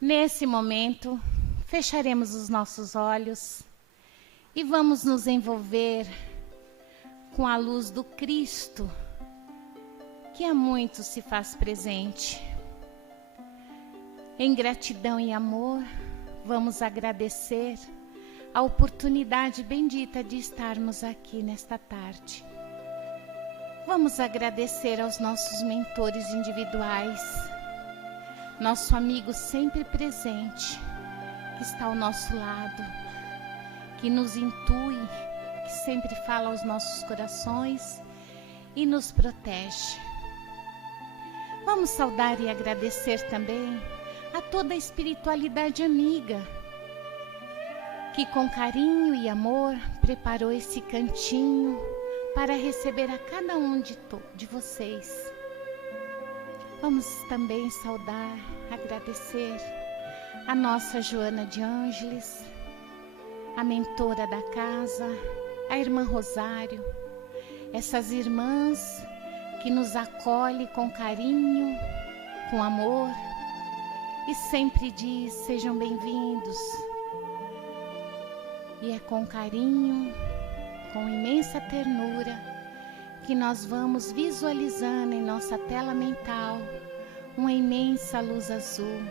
Nesse momento, fecharemos os nossos olhos e vamos nos envolver com a luz do Cristo, que há muito se faz presente. Em gratidão e amor, vamos agradecer a oportunidade bendita de estarmos aqui nesta tarde. Vamos agradecer aos nossos mentores individuais, nosso amigo sempre presente, que está ao nosso lado, que nos intui, que sempre fala aos nossos corações e nos protege. Vamos saudar e agradecer também a toda a espiritualidade amiga, que com carinho e amor preparou esse cantinho para receber a cada um de vocês. Vamos também saudar, agradecer a nossa Joana de Ângeles, a mentora da casa, a irmã Rosário, essas irmãs que nos acolhem com carinho, com amor e sempre diz: sejam bem-vindos. E é com carinho, com imensa ternura, que nós vamos visualizando em nossa tela mental uma imensa luz azul.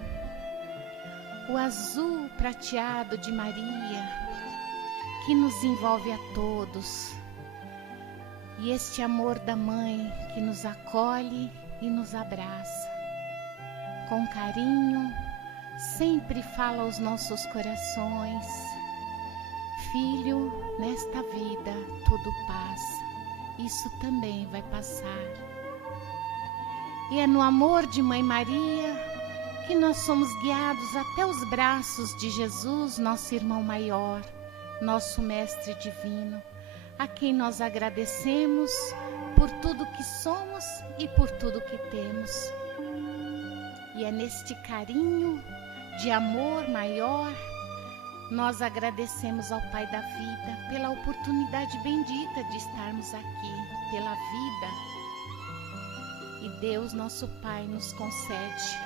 O azul prateado de Maria, que nos envolve a todos. E este amor da Mãe que nos acolhe e nos abraça. Com carinho, sempre fala aos nossos corações: filho, nesta vida tudo passa. Isso também vai passar. E é no amor de Mãe Maria que nós somos guiados até os braços de Jesus, nosso irmão maior, nosso Mestre Divino, a quem nós agradecemos por tudo que somos e por tudo que temos. E é neste carinho de amor maior, nós agradecemos ao Pai da Vida pela oportunidade bendita de estarmos aqui, pela vida. E Deus, nosso Pai, nos concede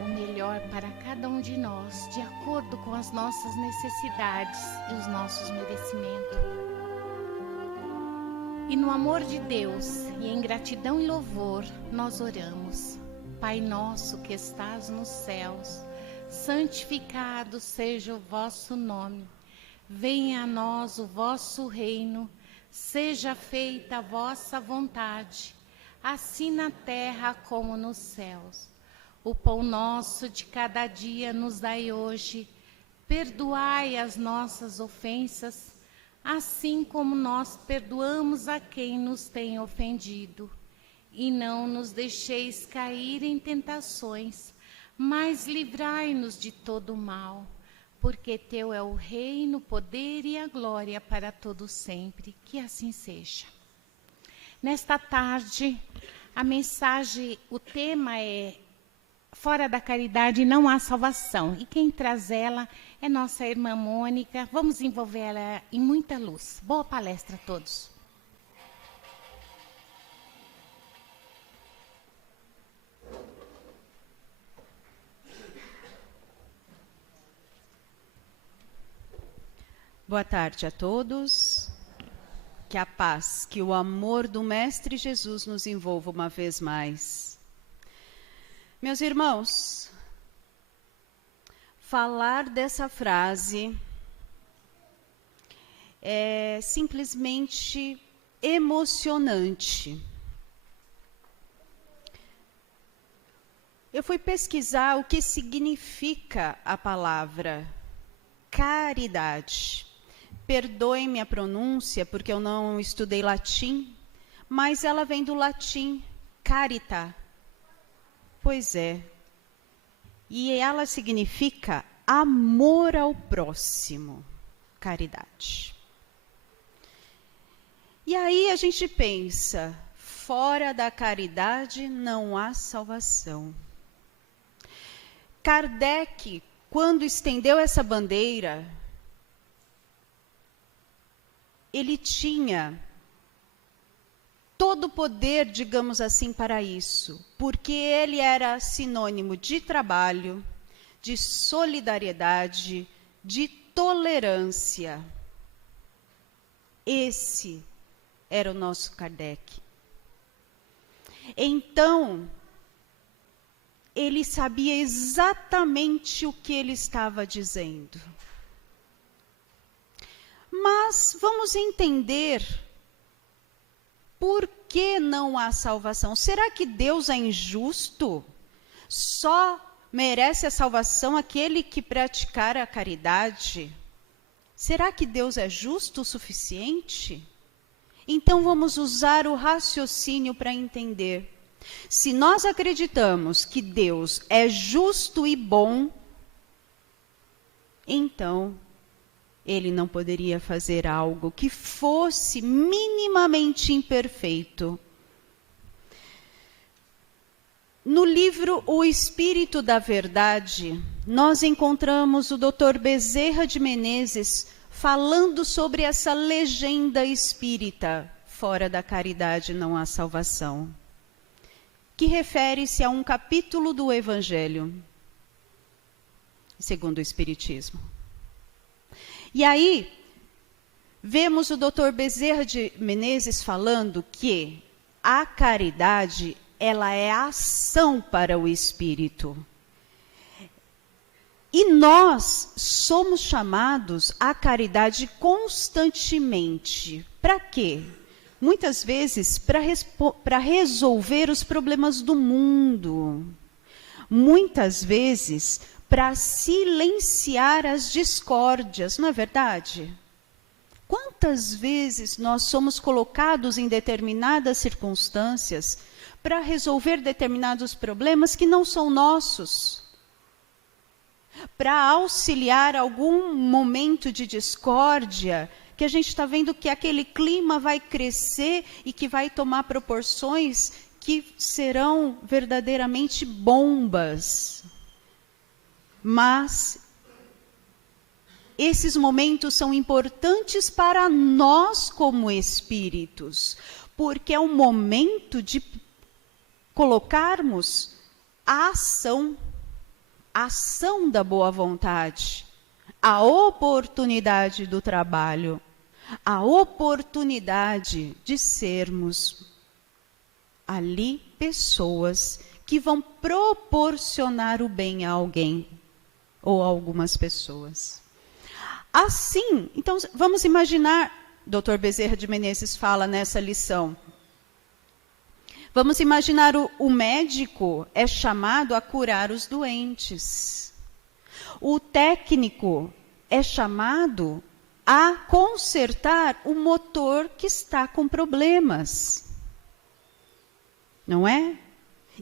o melhor para cada um de nós, de acordo com as nossas necessidades e os nossos merecimentos. E no amor de Deus e em gratidão e louvor, nós oramos: Pai nosso que estás nos céus, santificado seja o vosso nome. Venha a nós o vosso reino. Seja feita a vossa vontade, assim na terra como nos céus. O pão nosso de cada dia nos dai hoje. Perdoai as nossas ofensas, assim como nós perdoamos a quem nos tem ofendido. E não nos deixeis cair em tentações, mas livrai-nos de todo o mal, porque teu é o reino, o poder e a glória para todo sempre. Que assim seja. Nesta tarde, a mensagem, o tema é: fora da caridade não há salvação. E quem traz ela é nossa irmã Mônica. Vamos envolver ela em muita luz. Boa palestra a todos. Boa tarde a todos. Que a paz, que o amor do Mestre Jesus nos envolva uma vez mais. Meus irmãos, falar dessa frase é simplesmente emocionante. Eu fui pesquisar o que significa a palavra caridade. Perdoem-me a pronúncia, porque eu não estudei latim, mas ela vem do latim carita. Pois é. E ela significa amor ao próximo, caridade. E aí a gente pensa, fora da caridade não há salvação. Kardec, quando estendeu essa bandeira, ele tinha todo o poder, digamos assim, para isso, porque ele era sinônimo de trabalho, de solidariedade, de tolerância. Esse era o nosso Kardec. Então, ele sabia exatamente o que ele estava dizendo. Mas vamos entender por que não há salvação. Será que Deus é injusto? Só merece a salvação aquele que praticar a caridade? Será que Deus é justo o suficiente? Então vamos usar o raciocínio para entender. Se nós acreditamos que Deus é justo e bom, então ele não poderia fazer algo que fosse minimamente imperfeito. No livro O Espírito da Verdade, nós encontramos o Dr. Bezerra de Menezes falando sobre essa legenda espírita, fora da caridade não há salvação, que refere-se a um capítulo do Evangelho, segundo o Espiritismo. E aí, vemos o Dr. Bezerra de Menezes falando que a caridade, ela é ação para o espírito. E nós somos chamados à caridade constantemente. Para quê? Muitas vezes para resolver os problemas do mundo. Muitas vezes para silenciar as discórdias, não é verdade? Quantas vezes nós somos colocados em determinadas circunstâncias para resolver determinados problemas que não são nossos? Para auxiliar algum momento de discórdia, que a gente está vendo que aquele clima vai crescer e que vai tomar proporções que serão verdadeiramente bombas. Mas esses momentos são importantes para nós como espíritos, porque é um momento de colocarmos a ação da boa vontade, a oportunidade do trabalho, a oportunidade de sermos ali pessoas que vão proporcionar o bem a alguém ou a algumas pessoas. Assim, então vamos imaginar, Dr. Bezerra de Menezes fala nessa lição, vamos imaginar o médico é chamado a curar os doentes. O técnico é chamado a consertar o motor que está com problemas. Não é?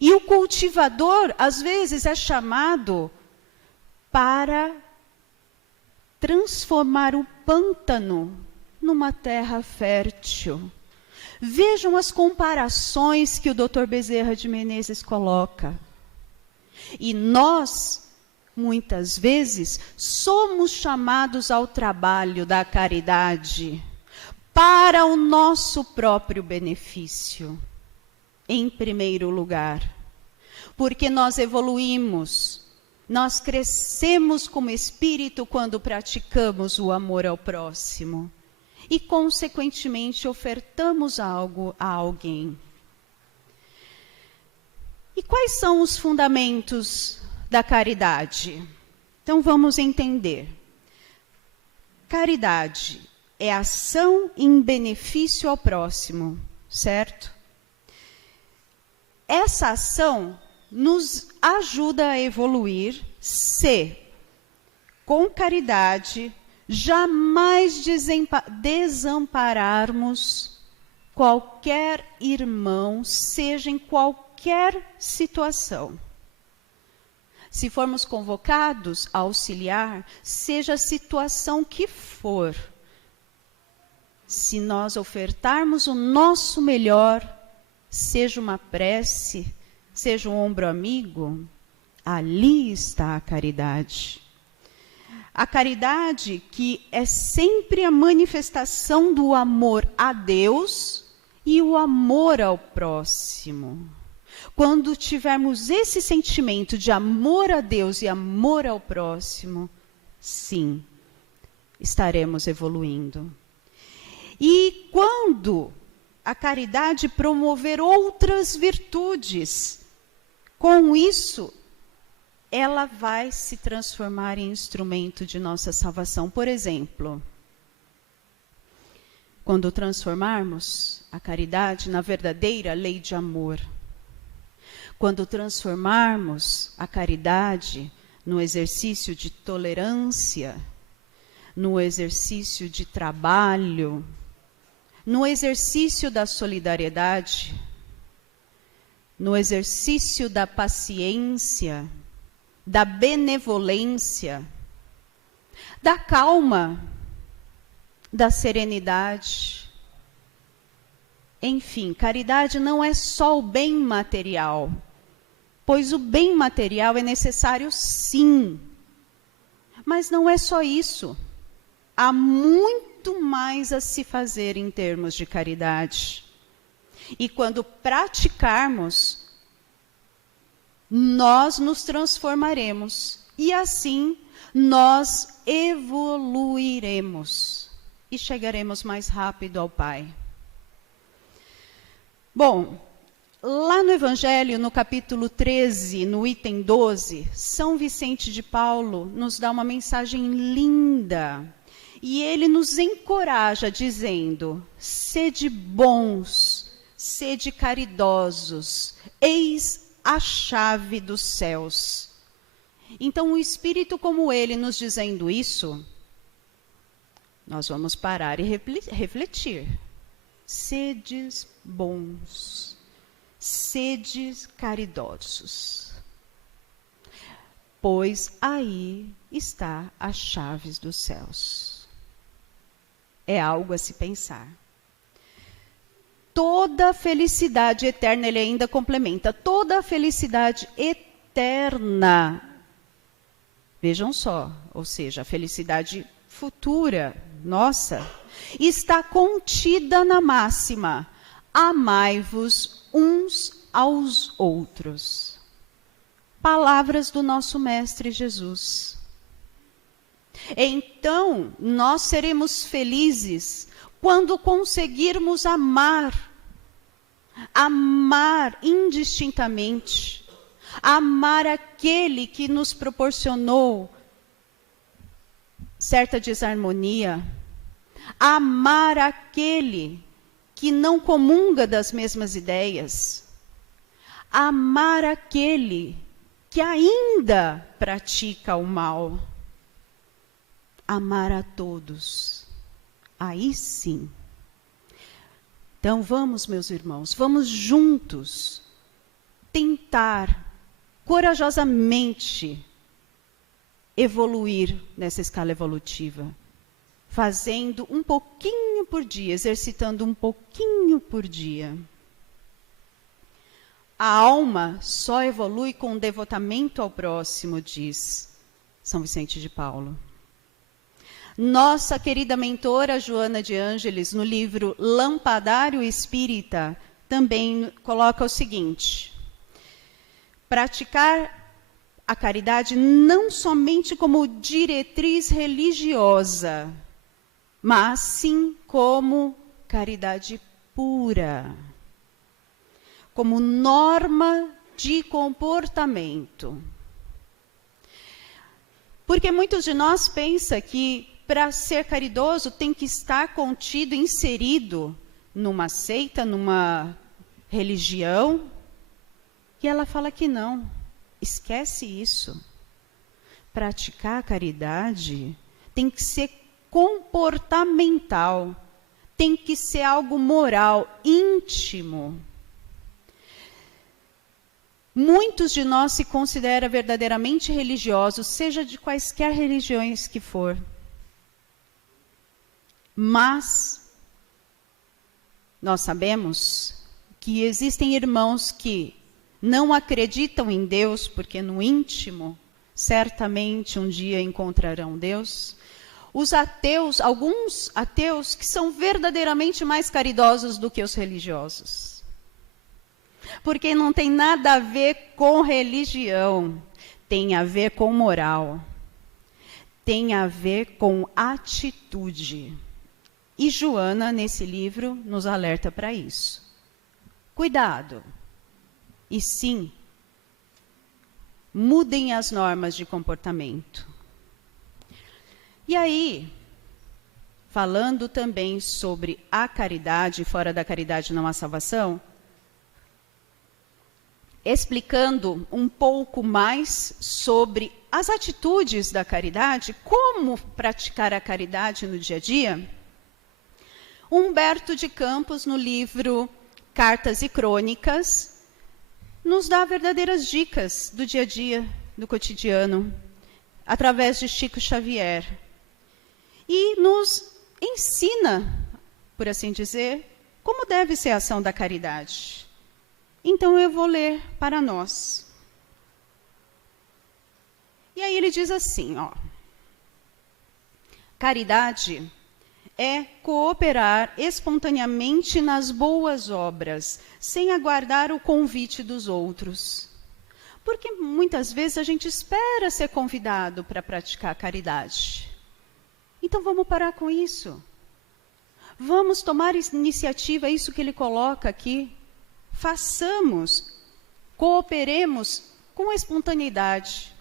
E o cultivador, às vezes, é chamado para transformar o pântano numa terra fértil. Vejam as comparações que o Dr. Bezerra de Menezes coloca. E nós, muitas vezes, somos chamados ao trabalho da caridade para o nosso próprio benefício, em primeiro lugar. Porque nós evoluímos, nós crescemos como espírito quando praticamos o amor ao próximo. E, consequentemente, ofertamos algo a alguém. E quais são os fundamentos da caridade? Então, vamos entender. Caridade é ação em benefício ao próximo, certo? Essa ação nos ajuda a evoluir se, com caridade, jamais desampararmos qualquer irmão, seja em qualquer situação. Se formos convocados a auxiliar, seja a situação que for, se nós ofertarmos o nosso melhor, seja uma prece, seja um ombro amigo, ali está a caridade. A caridade que é sempre a manifestação do amor a Deus e o amor ao próximo. quando tivermos esse sentimento de amor a Deus e amor ao próximo, sim, estaremos evoluindo. E quando a caridade promover outras virtudes, com isso, ela vai se transformar em instrumento de nossa salvação. Por exemplo, quando transformarmos a caridade na verdadeira lei de amor, quando transformarmos a caridade no exercício de tolerância, no exercício de trabalho, no exercício da solidariedade, no exercício da paciência, da benevolência, da calma, da serenidade. Enfim, caridade não é só o bem material, pois o bem material é necessário sim, mas não é só isso. Há muito mais a se fazer em termos de caridade. E quando praticarmos, nós nos transformaremos e assim nós evoluiremos e chegaremos mais rápido ao Pai. Bom, lá no Evangelho, no capítulo 13, no item 12, São Vicente de Paulo nos dá uma mensagem linda. E ele nos encoraja dizendo: sede bons, sede caridosos, eis a chave dos céus. Então, um espírito como ele nos dizendo isso, nós vamos parar e refletir. Sedes bons, sedes caridosos, pois aí está as chaves dos céus. É algo a se pensar. Toda a felicidade eterna, ele ainda complementa, toda a felicidade eterna, vejam só, ou seja, a felicidade futura, nossa, está contida na máxima: amai-vos uns aos outros. Palavras do nosso Mestre Jesus. Então, nós seremos felizes quando conseguirmos amar indistintamente, amar aquele que nos proporcionou certa desarmonia, amar aquele que não comunga das mesmas ideias, amar aquele que ainda pratica o mal, amar a todos, aí sim. Então vamos, meus irmãos, vamos juntos tentar corajosamente evoluir nessa escala evolutiva, fazendo um pouquinho por dia, exercitando um pouquinho por dia. A alma só evolui com devotamento ao próximo, diz São Vicente de Paulo. Nossa querida mentora Joana de Ângeles, no livro Lampadário Espírita, também coloca o seguinte: praticar a caridade não somente como diretriz religiosa, mas sim como caridade pura, como norma de comportamento. Porque muitos de nós pensam que para ser caridoso tem que estar contido, inserido numa seita, numa religião. E ela fala que não, esquece isso. Praticar a caridade tem que ser comportamental, tem que ser algo moral, íntimo. Muitos de nós se consideram verdadeiramente religiosos, seja de quaisquer religiões que for. Mas nós sabemos que existem irmãos que não acreditam em Deus, porque no íntimo, certamente um dia encontrarão Deus. Os ateus, alguns ateus que são verdadeiramente mais caridosos do que os religiosos. Porque não tem nada a ver com religião, tem a ver com moral, tem a ver com atitude. E Joana, nesse livro, nos alerta para isso. Cuidado. E sim, mudem as normas de comportamento. E aí, falando também sobre a caridade, fora da caridade não há salvação, explicando um pouco mais sobre as atitudes da caridade, como praticar a caridade no dia a dia, Humberto de Campos, no livro Cartas e Crônicas, nos dá verdadeiras dicas do dia a dia, do cotidiano, através de Chico Xavier. E nos ensina, por assim dizer, como deve ser a ação da caridade. Então eu vou ler para nós. E aí ele diz assim, ó. Caridade é cooperar espontaneamente nas boas obras, sem aguardar o convite dos outros. Porque muitas vezes a gente espera ser convidado para praticar a caridade. Então vamos parar com isso. Vamos tomar iniciativa, é isso que ele coloca aqui. Façamos, cooperemos com espontaneidade.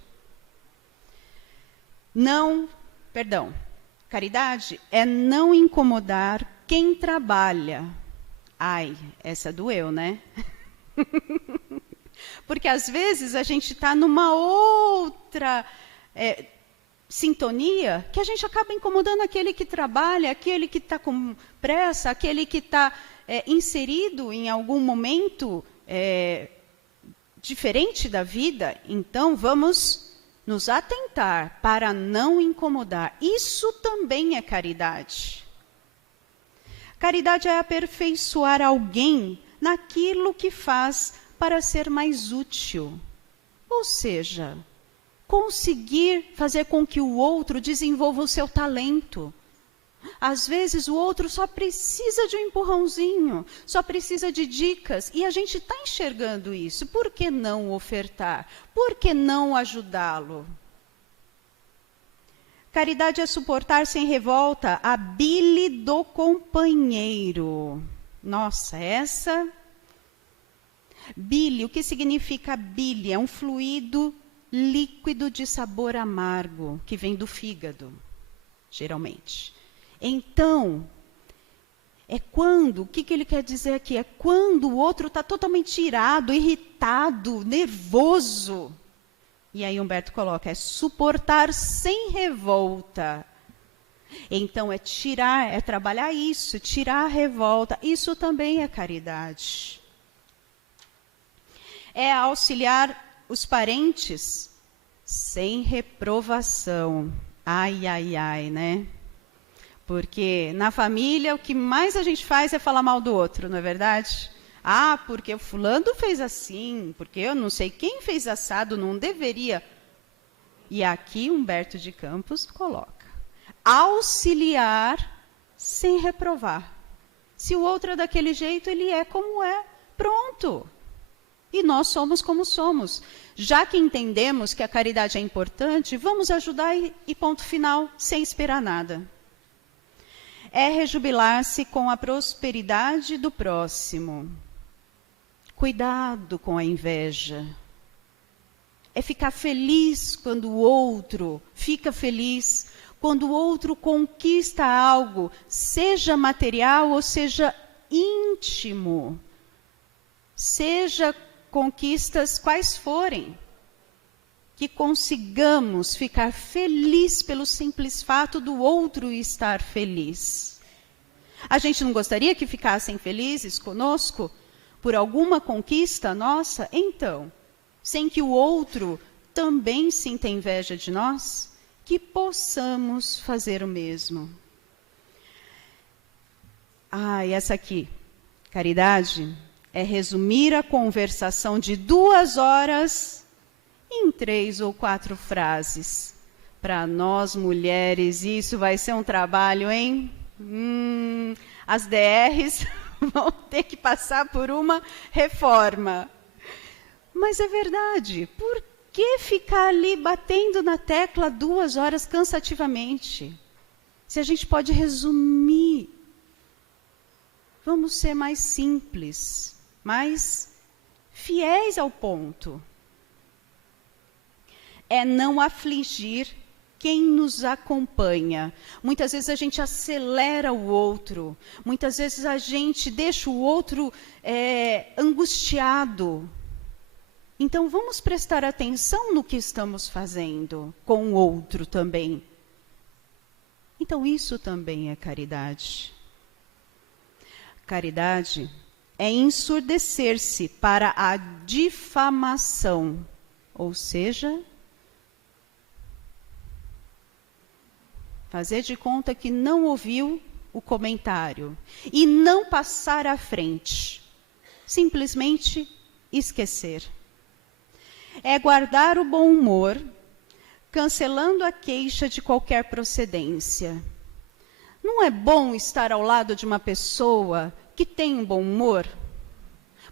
Caridade é não incomodar quem trabalha. Ai, essa doeu, né? Porque às vezes a gente está numa outra sintonia que a gente acaba incomodando aquele que trabalha, aquele que está com pressa, aquele que está inserido em algum momento diferente da vida. Então, vamos nos atentar para não incomodar. Isso também é caridade. Caridade é aperfeiçoar alguém naquilo que faz para ser mais útil. Ou seja, conseguir fazer com que o outro desenvolva o seu talento. Às vezes o outro só precisa de um empurrãozinho, só precisa de dicas, e a gente está enxergando isso. Por que não ofertar? Por que não ajudá-lo? Caridade é suportar sem revolta a bile do companheiro. Nossa, essa... Bile, o que significa bile? É um fluido líquido de sabor amargo, que vem do fígado, geralmente. Então, o que ele quer dizer aqui? É quando o outro está totalmente irado, irritado, nervoso. E aí Humberto coloca, é suportar sem revolta. Então, é trabalhar isso, tirar a revolta. Isso também é caridade. É auxiliar os parentes sem reprovação. Ai, ai, ai, né? Porque na família o que mais a gente faz é falar mal do outro, não é verdade? Ah, porque o fulano fez assim, porque eu não sei quem fez assado, não deveria. E aqui Humberto de Campos coloca, auxiliar sem reprovar. Se o outro é daquele jeito, ele é como é, pronto. E nós somos como somos. Já que entendemos que a caridade é importante, vamos ajudar e ponto final, sem esperar nada. É rejubilar-se com a prosperidade do próximo. Cuidado com a inveja. É ficar feliz quando o outro fica feliz, quando o outro conquista algo, seja material ou seja íntimo. Seja conquistas quais forem. Que consigamos ficar feliz pelo simples fato do outro estar feliz. A gente não gostaria que ficassem felizes conosco por alguma conquista nossa? Então, sem que o outro também sinta inveja de nós, que possamos fazer o mesmo. E essa aqui, caridade, é resumir a conversação de 2 horas em 3 ou 4 frases. Para nós mulheres, isso vai ser um trabalho, hein? As DRs vão ter que passar por uma reforma. Mas é verdade, por que ficar ali batendo na tecla 2 horas cansativamente? Se a gente pode resumir, vamos ser mais simples, mais fiéis ao ponto. É não afligir quem nos acompanha. Muitas vezes a gente acelera o outro, muitas vezes a gente deixa o outro angustiado. Então vamos prestar atenção no que estamos fazendo com o outro também. Então isso também é caridade. Caridade é ensurdecer-se para a difamação, ou seja, fazer de conta que não ouviu o comentário e não passar à frente. Simplesmente esquecer. É guardar o bom humor, cancelando a queixa de qualquer procedência. Não é bom estar ao lado de uma pessoa que tem um bom humor?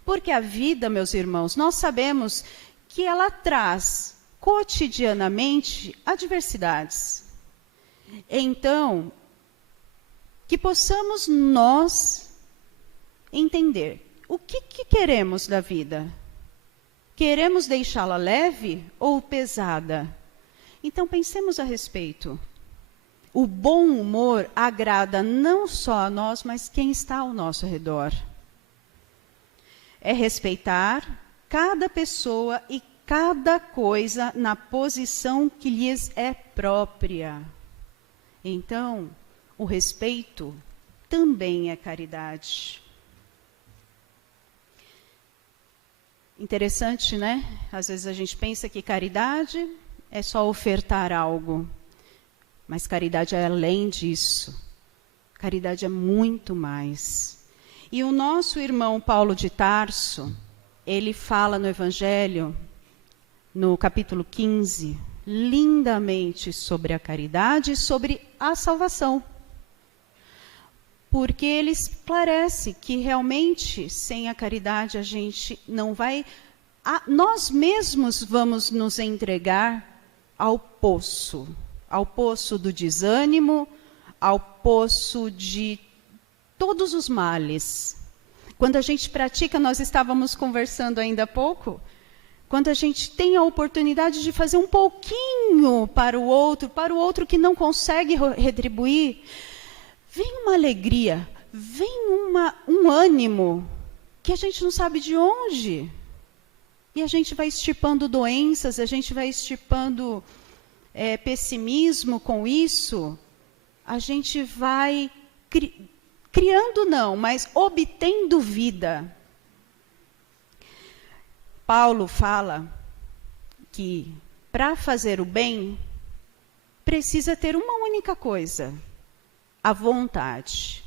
Porque a vida, meus irmãos, nós sabemos que ela traz cotidianamente adversidades. Então, que possamos nós entender o que queremos da vida. Queremos deixá-la leve ou pesada? Então, pensemos a respeito. O bom humor agrada não só a nós, mas quem está ao nosso redor. É respeitar cada pessoa e cada coisa na posição que lhes é própria. Então, o respeito também é caridade. Interessante, né? Às vezes a gente pensa que caridade é só ofertar algo. Mas caridade é além disso. Caridade é muito mais. E o nosso irmão Paulo de Tarso, ele fala no Evangelho, no capítulo 15, lindamente sobre a caridade e sobre a salvação. Porque ele esclarece que realmente, sem a caridade, a gente não vai... nós mesmos vamos nos entregar ao poço do desânimo, ao poço de todos os males. Quando a gente pratica, nós estávamos conversando ainda há pouco, quando a gente tem a oportunidade de fazer um pouquinho para o outro que não consegue retribuir, vem uma alegria, vem um ânimo que a gente não sabe de onde. E a gente vai extirpando doenças, a gente vai extirpando pessimismo com isso. A gente vai criando não, mas obtendo vida. Paulo fala que para fazer o bem, precisa ter uma única coisa: a vontade.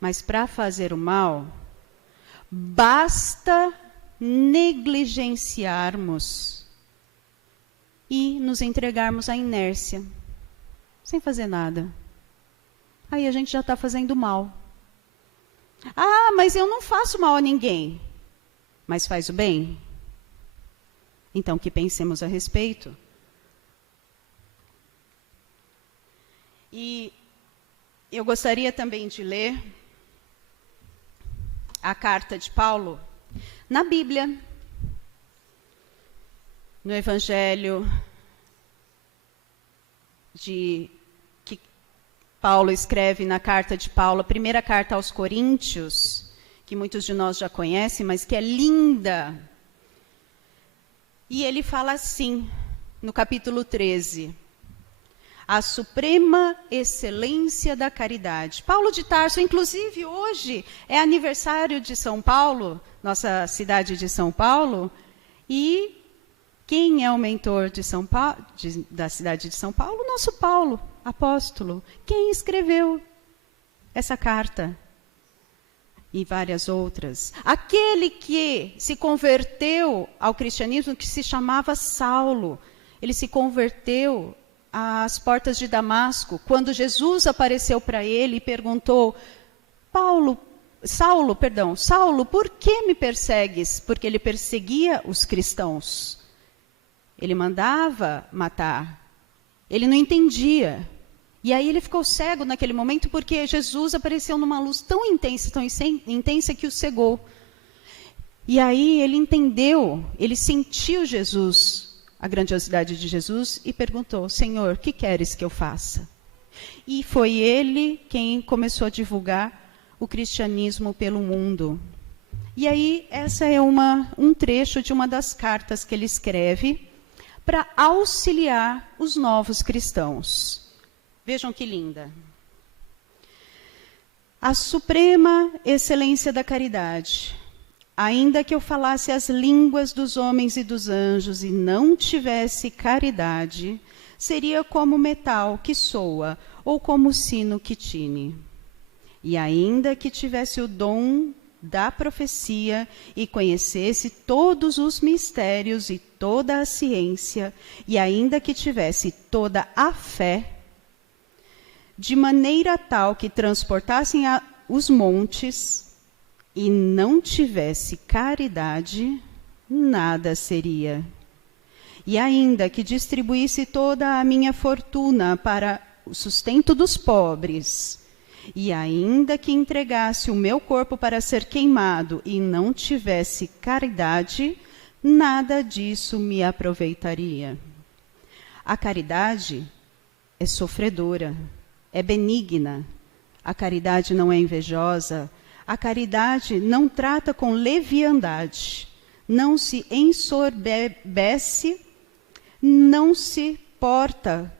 Mas para fazer o mal, basta negligenciarmos e nos entregarmos à inércia, sem fazer nada. Aí a gente já está fazendo mal. Ah, mas eu não faço mal a ninguém. Mas faz o bem? Então que pensemos a respeito. E eu gostaria também de ler a carta de Paulo na Bíblia, no Evangelho que Paulo escreve na carta de Paulo, a primeira carta aos Coríntios, que muitos de nós já conhecem, mas que é linda. E ele fala assim, no capítulo 13, a suprema excelência da caridade. Paulo de Tarso, inclusive hoje é aniversário de São Paulo, nossa cidade de São Paulo, e quem é o mentor de São Paulo, da cidade de São Paulo? Nosso Paulo, apóstolo. Quem escreveu essa carta? E várias outras. Aquele que se converteu ao cristianismo, que se chamava Saulo, ele se converteu às portas de Damasco, quando Jesus apareceu para ele e perguntou: Paulo, Saulo, por que me persegues? Porque ele perseguia os cristãos. Ele mandava matar. Ele não entendia. E aí ele ficou cego naquele momento porque Jesus apareceu numa luz tão intensa que o cegou. E aí ele entendeu, ele sentiu Jesus, a grandiosidade de Jesus, e perguntou: Senhor, o que queres que eu faça? E foi ele quem começou a divulgar o cristianismo pelo mundo. E aí essa é um trecho de uma das cartas que ele escreve para auxiliar os novos cristãos. Vejam que linda. A suprema excelência da caridade. Ainda que eu falasse as línguas dos homens e dos anjos e não tivesse caridade, seria como metal que soa ou como sino que tine. E ainda que tivesse o dom da profecia e conhecesse todos os mistérios e toda a ciência, e ainda que tivesse toda a fé, de maneira tal que transportassem os montes, e não tivesse caridade, nada seria. E ainda que distribuísse toda a minha fortuna para o sustento dos pobres, e ainda que entregasse o meu corpo para ser queimado e não tivesse caridade, nada disso me aproveitaria. A caridade é sofredora, é benigna. A caridade não é invejosa. A caridade não trata com leviandade, não se ensoberbece, não se porta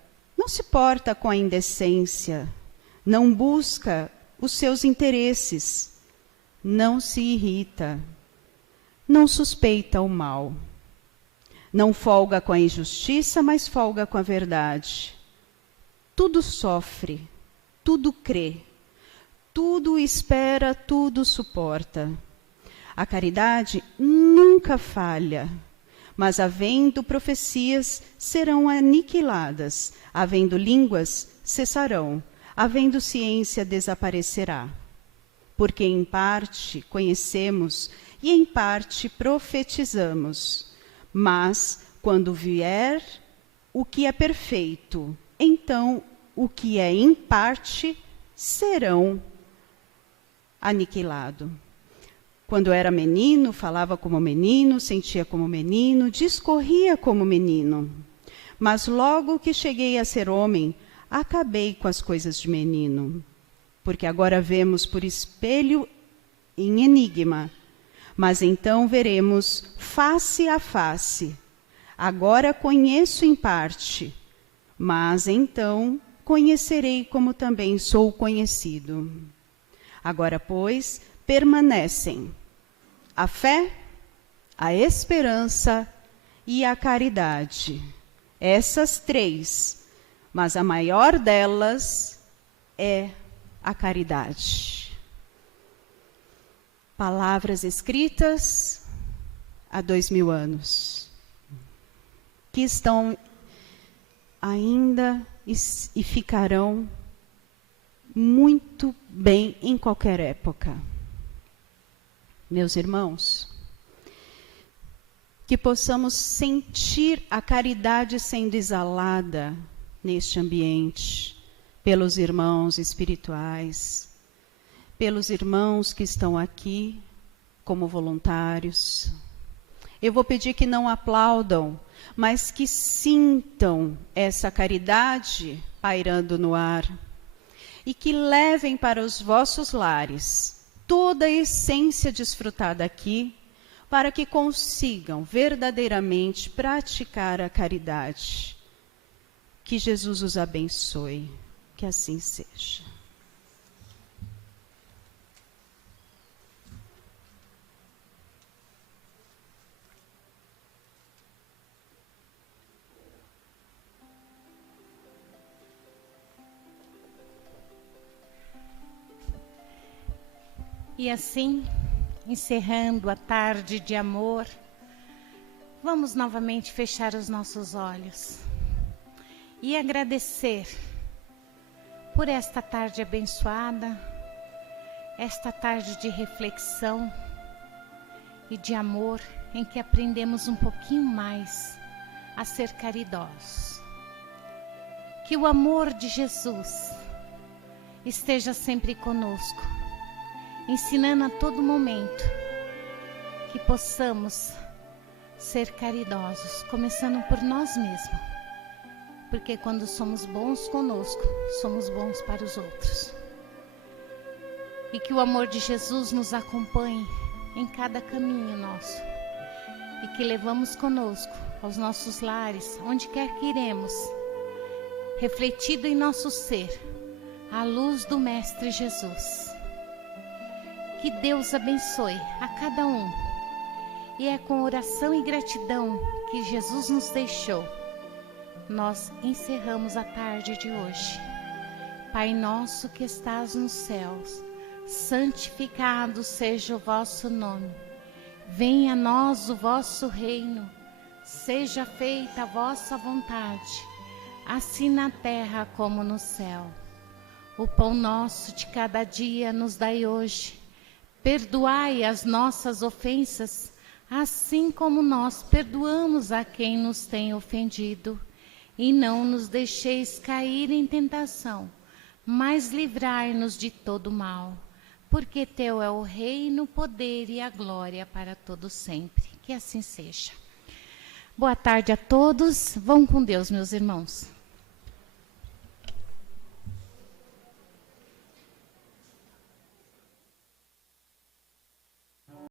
com a indecência, não busca os seus interesses, não se irrita, não suspeita o mal, não folga com a injustiça, mas folga com a verdade. Tudo sofre, tudo crê, tudo espera, tudo suporta. A caridade nunca falha, mas havendo profecias, serão aniquiladas, havendo línguas, cessarão, havendo ciência, desaparecerá. Porque em parte conhecemos e em parte profetizamos. Mas, quando vier o que é perfeito, então o que é em parte serão aniquilado. Quando era menino, falava como menino, sentia como menino, discorria como menino. Mas logo que cheguei a ser homem, acabei com as coisas de menino. Porque agora vemos por espelho em enigma, mas então veremos face a face. Agora conheço em parte, mas então conhecerei como também sou conhecido. Agora, pois, permanecem a fé, a esperança e a caridade. Essas três, mas a maior delas é a caridade. Palavras escritas há 2000 anos, que estão ainda e ficarão muito bem em qualquer época. Meus irmãos, que possamos sentir a caridade sendo exalada neste ambiente, pelos irmãos espirituais, pelos irmãos que estão aqui como voluntários. Eu vou pedir que não aplaudam, mas que sintam essa caridade pairando no ar e que levem para os vossos lares toda a essência desfrutada aqui, para que consigam verdadeiramente praticar a caridade. Que Jesus os abençoe, que assim seja. E assim, encerrando a tarde de amor, vamos novamente fechar os nossos olhos e agradecer por esta tarde abençoada esta tarde de reflexão e de amor, em que aprendemos um pouquinho mais a ser caridosos. Que o amor de Jesus esteja sempre conosco, ensinando a todo momento que possamos ser caridosos, começando por nós mesmos, porque quando somos bons conosco, somos bons para os outros. E que o amor de Jesus nos acompanhe em cada caminho nosso, e que levamos conosco aos nossos lares, onde quer que iremos, refletido em nosso ser, a luz do Mestre Jesus. Que Deus abençoe a cada um. E é com oração e gratidão que Jesus nos deixou, nós encerramos a tarde de hoje. Pai nosso que estás nos céus, santificado seja o vosso nome. Venha a nós o vosso reino. Seja feita a vossa vontade, assim na terra como no céu. O pão nosso de cada dia nos dai hoje. Perdoai as nossas ofensas, assim como nós perdoamos a quem nos tem ofendido. E não nos deixeis cair em tentação, mas livrai-nos de todo mal. Porque teu é o reino, o poder e a glória para todo sempre. Que assim seja. Boa tarde a todos. Vão com Deus, meus irmãos.